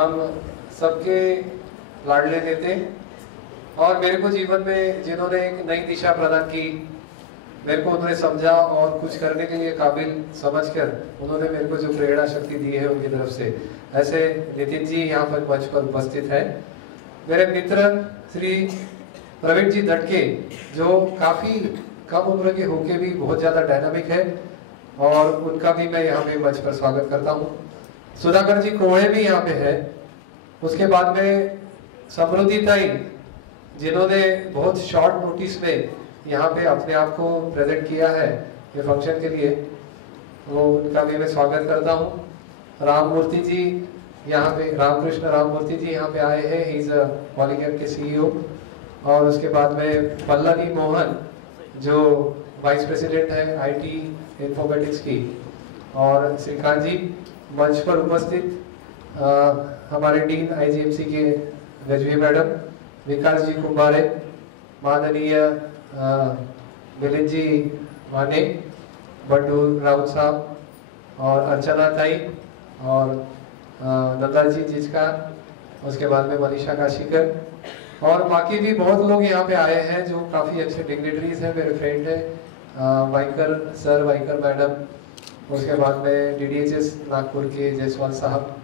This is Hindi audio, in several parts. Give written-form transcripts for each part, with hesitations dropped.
हम सबके लाडले नेते और मेरे को जीवन में जिन्होंने एक नई दिशा प्रदान की, मेरे को उन्होंने समझा और कुछ करने के लिए काबिल समझकर उन्होंने मेरे को जो प्रेरणा शक्ति दी है उनकी तरफ से, ऐसे नितिन जी यहाँ पर मंच पर उपस्थित है। मेरे मित्र श्री प्रवीण जी दटके जो काफी कम उम्र के होके भी बहुत ज्यादा डायनामिक है और उनका भी मैं यहाँ पे मंच पर स्वागत करता हूँ। सुधाकर जी कोहे भी यहाँ पे है। उसके बाद में समृद्धि ताई जिन्होंने बहुत शॉर्ट नोटिस में यहाँ पे अपने आप को प्रेजेंट किया है ये फंक्शन के लिए, वो उनका भी मैं स्वागत करता हूँ। राममूर्ति जी यहाँ पे, रामकृष्ण राममूर्ति जी यहाँ पे आए हैं, ही इज पॉलीकैब के सीईओ। और उसके बाद में पल्लवी मोहन जो वाइस प्रेसिडेंट है आईटी इंफॉर्मेटिक्स की, और श्रीकांत जी मंच पर उपस्थित हमारे डीन आईजीएमसी के गजवी मैडम, विकास जी कुंभारे, माननीय मिलिंद जी माने, बंडू राउत साहब और अर्चना ताई और नंदा जी जिसका, उसके बाद में मनीषा काशीकर और बाकी भी बहुत लोग यहाँ पे आए हैं जो काफ़ी अच्छे डिग्निटरीज हैं। मेरे फ्रेंड है वाइकर सर, वाइकर मैडम, उसके बाद में डीडीएचएस नागपुर के जयसवाल साहब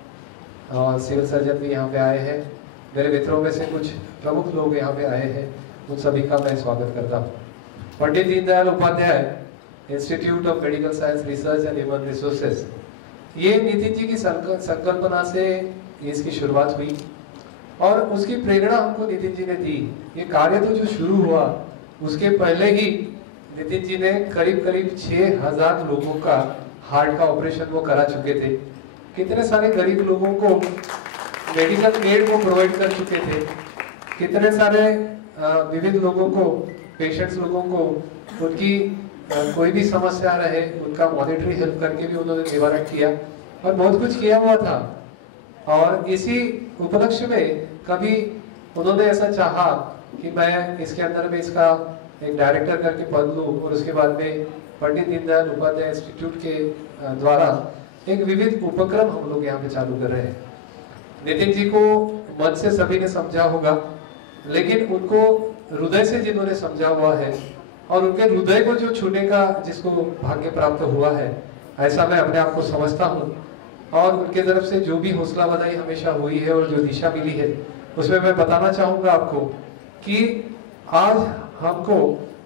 और सिविल सर्जन भी यहाँ पे आए हैं। मेरे मित्रों में से कुछ प्रमुख लोग यहाँ पे आए हैं, उन सभी का मैं स्वागत करता हूँ। Pandit Deendayal Upadhyay institute of medical science research and human resources, ये नितिन जी की संकल्पना से इसकी शुरुआत हुई और उसकी प्रेरणा हमको नितिन जी ने दी। ये कार्य तो जो शुरू हुआ उसके पहले ही नितिन जी ने करीब करीब 6000 लोगों का हार्ट का ऑपरेशन वो करा चुके थे। कितने सारे गरीब लोगों को मेडिकल एड वो प्रोवाइड कर चुके थे, कितने सारे विविध लोगों को, पेशेंट्स लोगों को उनकी कोई भी समस्या रहे उनका मॉनिटरी हेल्प करके भी उन्होंने निवारण किया और बहुत कुछ किया हुआ था। और इसी उपलक्ष्य में कभी उन्होंने ऐसा चाहा कि मैं इसके अंदर में इसका एक डायरेक्टर करके पद लूं और उसके बाद में पंडित दीनदयाल उपाध्याय इंस्टीट्यूट के द्वारा एक विविध उपक्रम हम लोग यहाँ पे चालू कर रहे हैं। नितिन जी को मन से सभी ने समझा होगा, लेकिन उनको हृदय से जिन्होंने समझा हुआ है और उनके हृदय को जो छूने का जिसको भाग्य प्राप्त हुआ है, ऐसा मैं अपने आप को समझता हूँ। और उनके तरफ से जो भी हौसला बधाई हमेशा हुई है और जो दिशा मिली है, उसमें मैं बताना चाहूंगा आपको कि आज हमको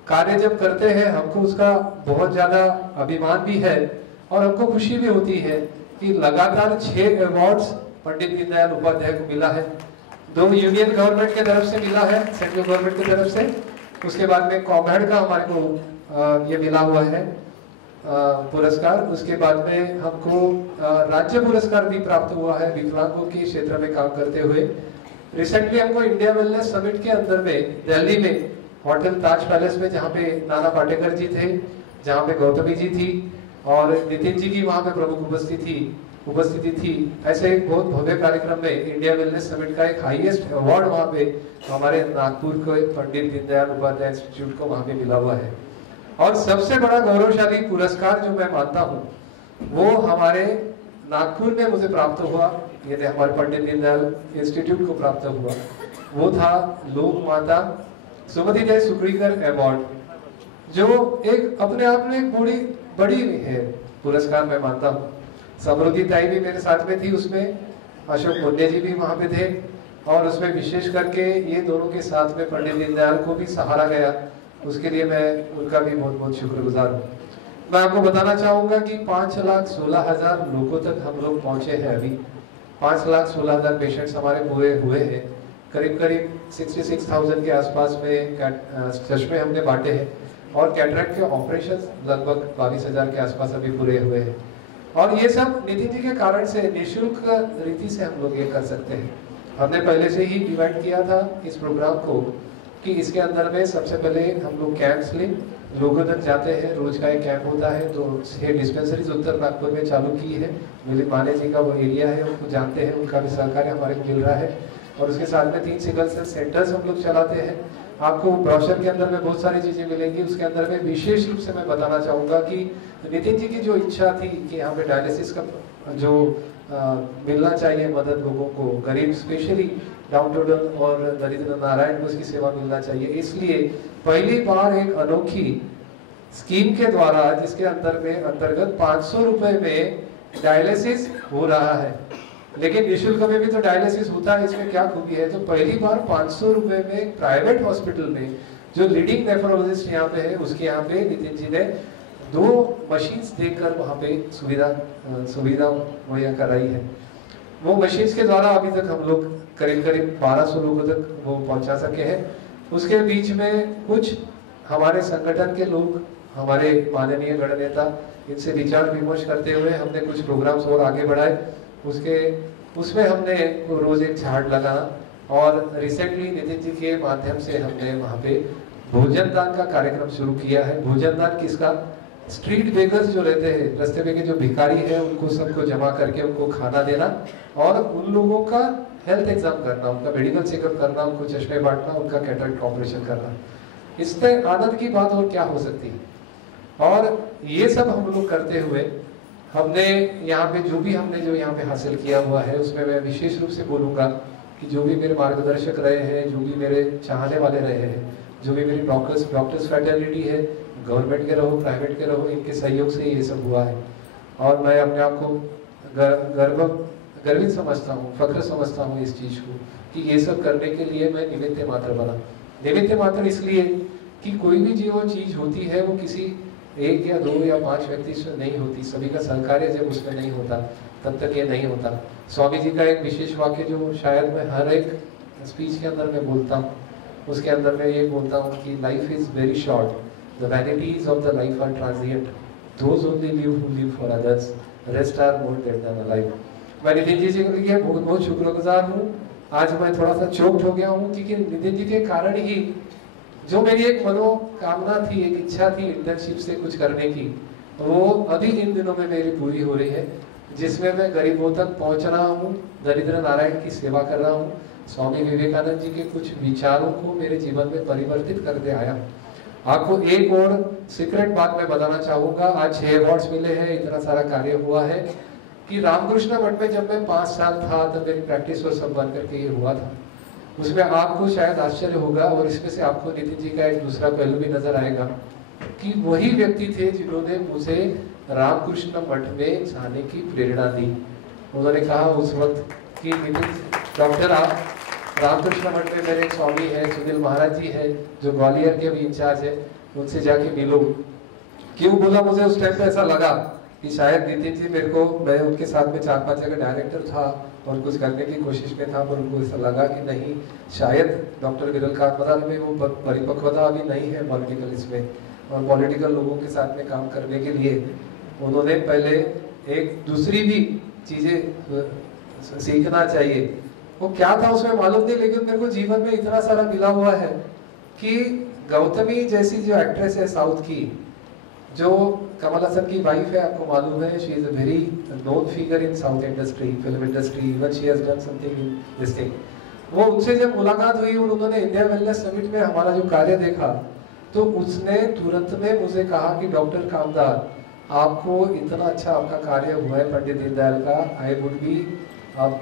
कार्य जब करते हैं हमको उसका बहुत ज्यादा अभिमान भी है और हमको खुशी भी होती है कि लगातार 6 अवार्ड्स पंडित दीनदयाल उपाध्याय को मिला है। 2 यूनियन गवर्नमेंट के तरफ से मिला है, सेंट्रल गवर्नमेंट की तरफ से, उसके बाद में कॉमहेड का हमारे को ये मिला हुआ है पुरस्कार। उसके बाद में हमको राज्य पुरस्कार भी प्राप्त हुआ है विकलांगों के क्षेत्र में काम करते हुए। रिसेंटली हमको इंडिया वेलनेस समिट के अंदर में दिल्ली में होटल ताज पैलेस में, जहाँ पे नाना पाटेकर जी थे, जहाँ पे गौतमी जी थी और नितिन जी की वहाँ पे प्रमुख उपस्थिति थी, ऐसे एक बहुत भव्य कार्यक्रम में इंडिया वेलनेस समिट का एक हाईएस्ट अवार्ड वहाँ पे हमारे नागपुर के पंडित दीनदयाल उपाध्याय इंस्टीट्यूट को वहाँ पे मिला हुआ है। और सबसे बड़ा गौरवशाली पुरस्कार जो मैं मानता हूँ वो हमारे नागपुर में मुझे प्राप्त हुआ, ये हमारे पंडित दीनदयाल इंस्टीट्यूट को प्राप्त हुआ, वो था लोक माता सुमति देव सुक्रीकर अवार्ड, जो एक अपने आप में एक बड़ी है पुरस्कार मैं मानता हूँ। समृद्धि ताई भी मेरे साथ में थी उसमें, अशोक मुंडे जी भी वहाँ पे थे और उसमें विशेष करके ये दोनों के साथ में पंडित दीनदयाल को भी सहारा गया, उसके लिए मैं उनका भी बहुत बहुत शुक्रगुजार हूँ। मैं आपको बताना चाहूंगा कि 5,16,000 लोगों तक हम लोग पहुंचे हैं। अभी 5,16,000 पेशेंट्स हमारे पूरे हुए हैं। करीब करीब 66,000 के आसपास में चश्मे हमने बांटे हैं और कैटरेक्ट के ऑपरेशन लगभग 22,000 के आसपास अभी पूरे हुए हैं। और ये सब नितिन जी के कारण से निःशुल्क रीति से हम लोग ये कर सकते हैं। हमने पहले से ही डिवाइड किया था इस प्रोग्राम को कि इसके अंदर में सबसे पहले हम लोग कैंप्स ले लोगों तक जाते हैं, रोज का एक कैंप होता है। तो 6 डिस्पेंसरीज उत्तर नागपुर में चालू की है। मिलिंद माने जी का वो एरिया है, उनको जानते हैं, उनका भी सहकार्य हमारे को मिल रहा है। और उसके साथ में 3 सिकल सेल सेंटर्स हम लोग चलाते हैं। आपको ब्रोशर के अंदर में बहुत सारी चीजें मिलेंगी। उसके अंदर में विशेष रूप से मैं बताना चाहूंगा कि नितिन जी की जो इच्छा थी कि यहाँ पे डायलिसिस का जो मिलना चाहिए मदद लोगों को, गरीब स्पेशली डाउन टू अर्थ और दरिद्र नारायण को उसकी सेवा मिलना चाहिए। इसलिए पहली बार एक अनोखी स्कीम के द्वारा जिसके अंतर्गत 500 रुपए में डायलिसिस हो रहा है, लेकिन निःशुल्क में भी तो डायलिसिस होता है, इसमें क्या खूबी है? तो पहली बार 500 रुपए में प्राइवेट हॉस्पिटल में जो लीडिंग नेफ्रोलॉजिस्ट यहाँ पे है उसके यहाँ पे नितिन जी ने 2 मशीन्स देकर वहाँ पे सुविधा मुहैया कराई है। वो मशीन्स के द्वारा अभी तक हम लोग करीब 1200 लोगों तक वो पहुंचा सके हैं। उसके बीच में कुछ हमारे संगठन के लोग, हमारे माननीय गण नेता, इनसे विचार विमर्श करते हुए हमने कुछ प्रोग्राम्स और आगे बढ़ाए। उसमें हमने रोज एक झाड़ लगाना, और रिसेंटली नितिन जी के माध्यम से हमने वहाँ पे भोजन दान का कार्यक्रम शुरू किया है। भोजन दान किसका? स्ट्रीट बेगर्स जो रहते हैं, रास्ते में के जो भिखारी है, उनको सबको जमा करके उनको खाना देना और उन लोगों का हेल्थ एग्जाम करना, उनका मेडिकल चेकअप करना, उनको चश्मे बांटना, उनका कैटरेक्ट ऑपरेशन करना। इससे आनंद की बात और क्या हो सकती है? और ये सब हम लोग करते हुए हमने यहाँ पे जो यहाँ पे हासिल किया हुआ है उसमें मैं विशेष रूप से बोलूँगा कि जो भी मेरे मार्गदर्शक रहे हैं, जो भी मेरे चाहने वाले रहे हैं, जो भी मेरी डॉक्टर्स फैटर्निटी है, गवर्नमेंट के रहो प्राइवेट के रहो, इनके सहयोग से ये सब हुआ है। और मैं अपने आप को गर्वित समझता हूँ, फख्र समझता हूँ इस चीज़ को कि ये सब करने के लिए मैं निमित्त मात्र बना। निमित्त मात्र इसलिए कि कोई भी जो चीज़ होती है वो किसी 1 या 2 या 5 व्यक्ति से नहीं होती, सभी का सहकार्य जब उसमें नहीं होता तब तक ये नहीं होता। स्वामी जी का एक विशेष वाक्य जो शायद मैं हर एक स्पीच के अंदर में बोलता हूँ, उसके अंदर मैं ये बोलता हूँ कि life is very short, the vanities of the life are transient, those only live who live for others, rest are more dead than alive. मैं नितिन जी के लिए बहुत बहुत शुक्रगुजार हूँ। आज मैं थोड़ा सा चौंक हो गया हूँ क्योंकि नितिन जी के कारण ही जो मेरी एक मनोकामना थी, एक इच्छा थी इंटर्नशिप से कुछ करने की, वो अभी इन दिनों में मेरी पूरी हो रही है, जिसमें मैं गरीबों तक पहुंच रहा हूँ, दरिद्र नारायण की सेवा कर रहा हूँ, स्वामी विवेकानंद जी के कुछ विचारों को मेरे जीवन में परिवर्तित करते आया। आपको एक और सीक्रेट बात मैं बताना चाहूंगा। आज 6 अवार्ड्स मिले हैं, इतना सारा कार्य हुआ है कि रामकृष्ण मठ में जब मैं 5 साल था तब मेरी प्रैक्टिस और सब बन करके ये हुआ था। उसमें आपको शायद आश्चर्य होगा और इसमें से आपको नितिन जी का एक दूसरा पहलू भी नजर आएगा कि वही व्यक्ति थे जिन्होंने मुझे रामकृष्ण मठ में जाने की प्रेरणा दी। उन्होंने कहा उस वक्त कि नितिन डॉक्टर आप रामकृष्ण मठ में मेरे स्वामी है सुनील महाराज जी है जो ग्वालियर के भी इंचार्ज है, उनसे जाके मिलो। क्यों बोला? मुझे उस टाइम पे ऐसा लगा कि शायद नितिन जी मेरे को, मैं उनके साथ में 4-5 जगह डायरेक्टर था और कुछ करने की कोशिश में था, पर उनको ऐसा लगा कि नहीं, शायद डॉक्टर विरल कांतमराल में वो परिपक्वता अभी नहीं है पॉलिटिकल इसमें, और पॉलिटिकल लोगों के साथ में काम करने के लिए उन्होंने पहले एक दूसरी भी चीजें सीखना चाहिए। वो क्या था उसमें मालूम नहीं, लेकिन मेरे को जीवन में इतना सारा मिला हुआ है कि गौतमी जैसी जो एक्ट्रेस है साउथ की, जो कमल हसन की वाइफ है, आपको मालूम है, she is a very known figure in south industry, film industry, even she has done something in this thing. वो उनसे जब मुलाकात हुई और उन्होंने इंडिया वेलनेस समिट में हमारा जो कार्य देखा, तो उसने तुरंत में मुझे कहा कि डॉक्टर कामदार, आपको इतना अच्छा आपका कार्य हुआ है पंडित दीनदयाल का, I would be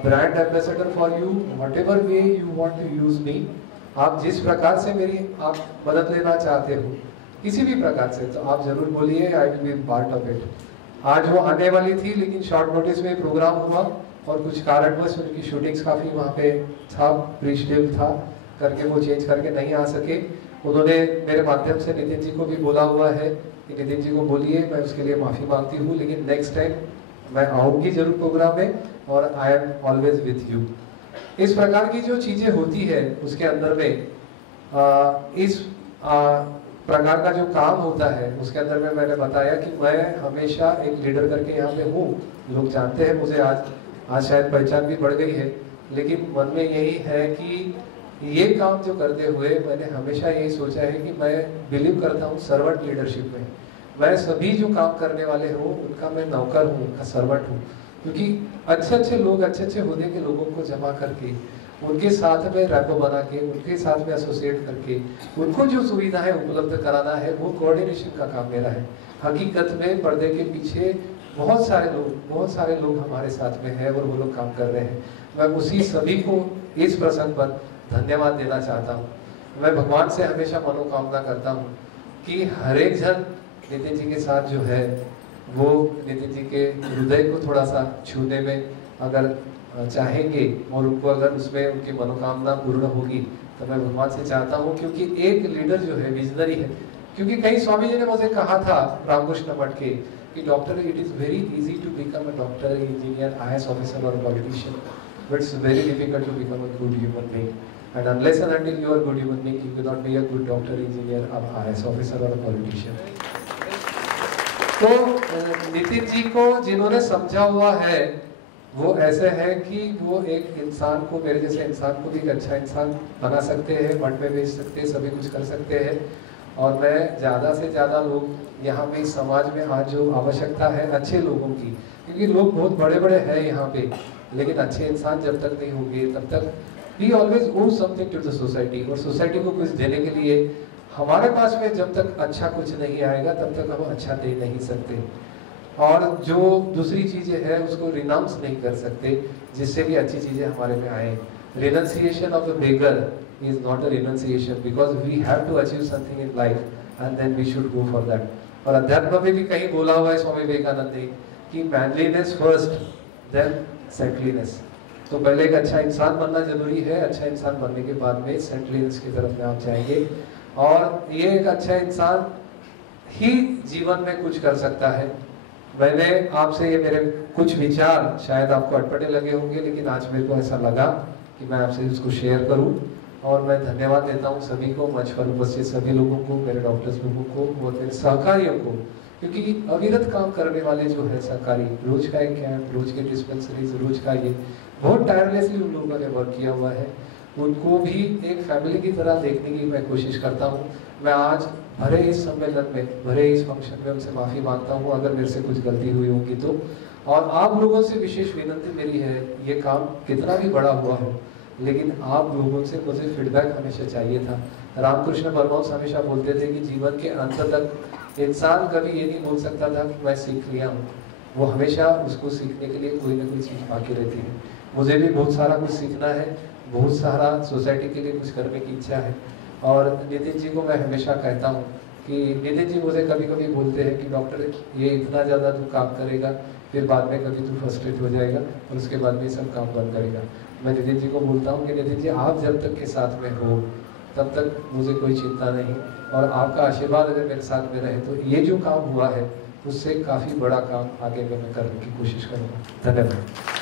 brand ambassador for you, whatever way you want to use me. आप जिस प्रकार से मेरी आप मदद लेना चाहते हो किसी भी प्रकार से, तो आप जरूर बोलिए, I will be part of it. आज वो आने वाली थी लेकिन शॉर्ट नोटिस में प्रोग्राम हुआ और कुछ कारणवश उनकी शूटिंग्स काफी वहाँ पे था, प्री शेड्यूल था करके वो चेंज करके नहीं आ सके। उन्होंने मेरे माध्यम से नितिन जी को भी बोला हुआ है कि नितिन जी को बोलिए, मैं उसके लिए माफी मांगती हूँ, लेकिन नेक्स्ट टाइम मैं आऊंगी जरूर प्रोग्राम में और I am always with you. इस प्रकार की जो चीजें होती है उसके अंदर में इस प्रकार का जो काम होता है उसके अंदर में मैंने बताया कि मैं हमेशा एक लीडर करके यहाँ पे हूँ। लोग जानते हैं मुझे, आज शायद पहचान भी बढ़ गई है, लेकिन मन में यही है कि ये काम जो करते हुए मैंने हमेशा यही सोचा है कि मैं बिलीव करता हूँ सर्वेंट लीडरशिप में। मैं सभी जो काम करने वाले हूँ उनका मैं नौकर हूँ, उनका सर्वेंट हूँ, क्योंकि अच्छे अच्छे लोग, अच्छे अच्छे होने के लोगों को जमा करके, उनके साथ में रैपो बना के, उनके साथ में एसोसिएट करके, उनको जो सुविधाएं उपलब्ध कराना है, वो कोऑर्डिनेशन का काम मेरा है। हकीकत में पर्दे के पीछे बहुत सारे लोग हमारे साथ में हैं और वो लोग काम कर रहे हैं। मैं उसी सभी को इस प्रसंग पर धन्यवाद देना चाहता हूँ। मैं भगवान से हमेशा मनोकामना करता हूँ कि हर एक जन नितिन जी के साथ जो है वो नितिन जी के हृदय को थोड़ा सा छूने में अगर चाहेंगे और उनको अगर उसमें उनकी मनोकामना पूर्ण होगी तो मैं भगवान से चाहता हूँ, क्योंकि एक लीडर जो है विजनरी है। क्योंकि कई स्वामी जी ने मुझे कहा था रामकृष्ण मठ के कि doctor, it is very easy to become a doctor, engineer, IAS officer और politician, but it's very difficult to become a good human being, and unless and until you are good human being you can not be a good doctor, engineer, IAS officer और पॉलिटिशियन। तो नितिन जी को जिन्होंने समझा हुआ है वो ऐसे है कि वो एक इंसान को, मेरे जैसे इंसान को भी एक अच्छा इंसान बना सकते हैं, मठ में भेज सकते हैं, सभी कुछ कर सकते हैं। और मैं ज़्यादा से ज़्यादा लोग यहाँ पे इस समाज में आज जो आवश्यकता है अच्छे लोगों की, क्योंकि लोग बहुत बड़े बड़े हैं यहाँ पे, लेकिन अच्छे इंसान जब तक नहीं होंगे तब तक वी ऑलवेज ओव समथिंग टू द सोसाइटी, और सोसाइटी को कुछ देने के लिए हमारे पास में जब तक अच्छा कुछ नहीं आएगा तब तक हम अच्छा दे नहीं सकते। और जो दूसरी चीजें हैं उसको रिनाउंस नहीं कर सकते, जिससे भी अच्छी चीजें हमारे में आए। Renunciation of the beggar is not a renunciation, because we have to achieve something in life and then we should go for that. और अध्यात्म में भी कहीं बोला हुआ है स्वामी विवेकानंद ने कि मैनलीनेस फर्स्ट देन सेंटलीनेस। तो पहले एक अच्छा इंसान बनना जरूरी है, अच्छा इंसान बनने के बाद में सेंटलीनेस की तरफ में आप जाएंगे, और ये एक अच्छा इंसान ही जीवन में कुछ कर सकता है। मैंने आपसे ये मेरे कुछ विचार शायद आपको अटपटे लगे होंगे, लेकिन आज मेरे को ऐसा लगा कि मैं आपसे उसको शेयर करूं। और मैं धन्यवाद देता हूं सभी को, मंच पर उपस्थित सभी लोगों को, मेरे डॉक्टर्स लोगों को और मेरे सहकारियों को, क्योंकि अविरत काम करने वाले जो है सहकारी, रोज का एक कैंप, रोज के डिस्पेंसरीज, रोज का ये बहुत टायरलेसली उन लोगों ने वर्क किया हुआ है। उनको भी एक फैमिली की तरह देखने की मैं कोशिश करता हूँ। मैं आज भरे इस सम्मेलन में, भरे इस फंक्शन में उनसे माफ़ी मांगता हूँ अगर मेरे से कुछ गलती हुई होगी तो। और आप लोगों से विशेष विनती मेरी है, ये काम कितना भी बड़ा हुआ हो, लेकिन आप लोगों से मुझे फीडबैक हमेशा चाहिए था। रामकृष्ण परमहंस हमेशा बोलते थे कि जीवन के अंत तक इंसान कभी ये नहीं बोल सकता था कि मैं सीख लिया हूँ, वो हमेशा उसको सीखने के लिए कोई ना कोई चीज़ बाकी रहती है। मुझे भी बहुत सारा कुछ सीखना है, बहुत सारा सोसाइटी के लिए कुछ करने की इच्छा है। और नितिन जी को मैं हमेशा कहता हूँ कि नितिन जी मुझे कभी कभी बोलते हैं कि डॉक्टर ये इतना ज़्यादा तू काम करेगा, फिर बाद में कभी तू फ्रस्ट्रेट हो जाएगा और उसके बाद में सब काम बंद करेगा। मैं नितिन जी को बोलता हूँ कि नितिन जी आप जब तक के साथ में हो तब तक मुझे कोई चिंता नहीं, और आपका आशीर्वाद अगर मेरे साथ में रहे तो ये जो काम हुआ है उससे काफ़ी बड़ा काम आगे में मैं करने की कोशिश करूँगा। धन्यवाद।